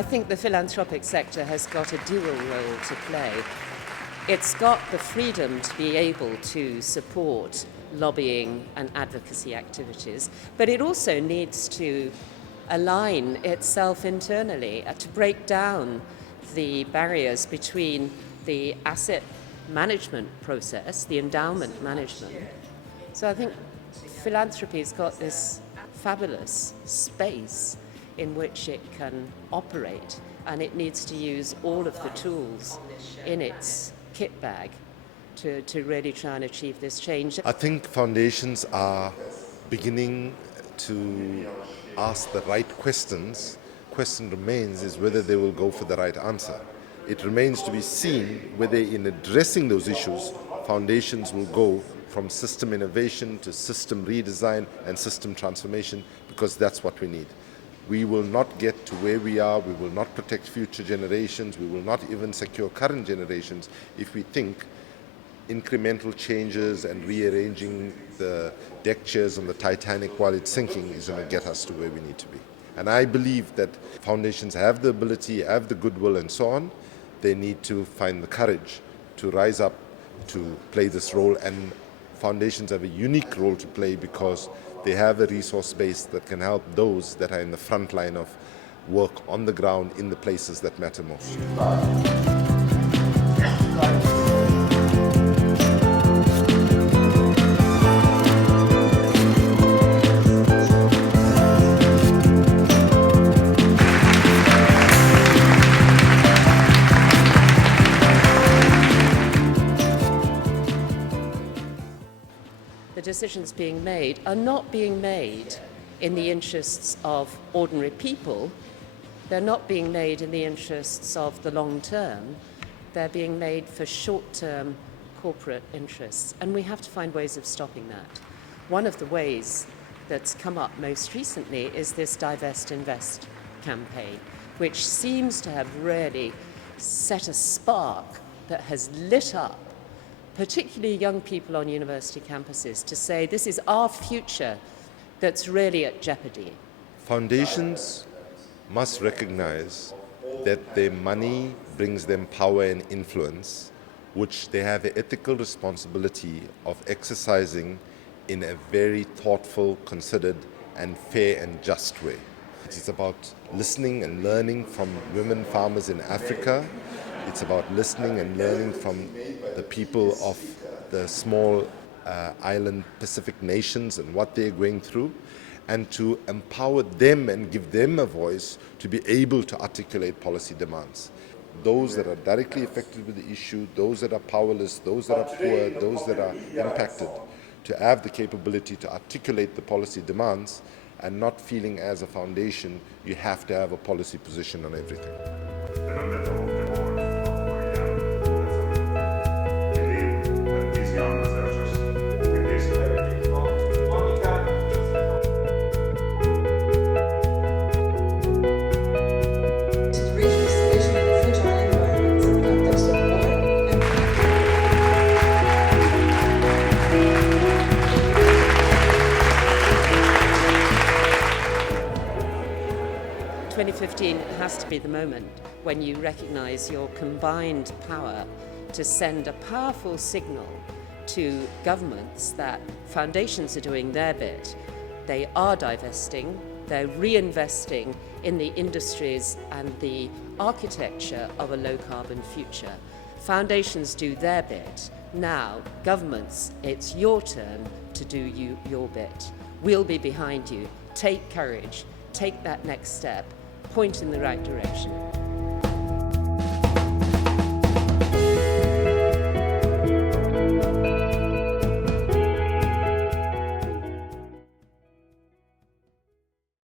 I think the philanthropic sector has got a dual role to play. It's got the freedom to be able to support lobbying and advocacy activities, but it also needs to align itself internally to break down the barriers between the asset management process, the endowment management. So I think philanthropy's got this fabulous space in which it can operate, and it needs to use all of the tools in its kit bag to really try and achieve this change. I think foundations are beginning to ask the right questions. Question remains is whether they will go for the right answer. It remains to be seen whether in addressing those issues, foundations will go from system innovation to system redesign and system transformation, because that's what we need. We will not get to where we are, we will not protect future generations, we will not even secure current generations if we think incremental changes and rearranging the deck chairs on the Titanic while it's sinking is going to get us to where we need to be. And I believe that foundations have the ability, have the goodwill and so on. They need to find the courage to rise up to play this role, and foundations have a unique role to play because they have a resource base that can help those that are in the front line of work on the ground in the places that matter most. The decisions being made are not being made in the interests of ordinary people. They're not being made in the interests of the long term. They're being made for short-term corporate interests, and we have to find ways of stopping that. One of the ways that's come up most recently is this Divest Invest campaign, which seems to have really set a spark that has lit up particularly young people on university campuses to say this is our future that's really at jeopardy. Foundations must recognize that their money brings them power and influence, which they have an ethical responsibility of exercising in a very thoughtful, considered, and fair and just way. It's about listening and learning from women farmers in Africa. It's about listening and learning from the people of the small island Pacific nations and what they're going through, and to empower them and give them a voice to be able to articulate policy demands. Those that are directly affected with the issue, those that are powerless, those that are poor, those that are impacted, to have the capability to articulate the policy demands, and not feeling as a foundation you have to have a policy position on everything. In 2015 has to be the moment when you recognize your combined power to send a powerful signal to governments that foundations are doing their bit. They are divesting, they're reinvesting in the industries and the architecture of a low-carbon future. Foundations do their bit. Now, governments, it's your turn to do your bit. We'll be behind you. Take courage, take that next step, point in the right direction.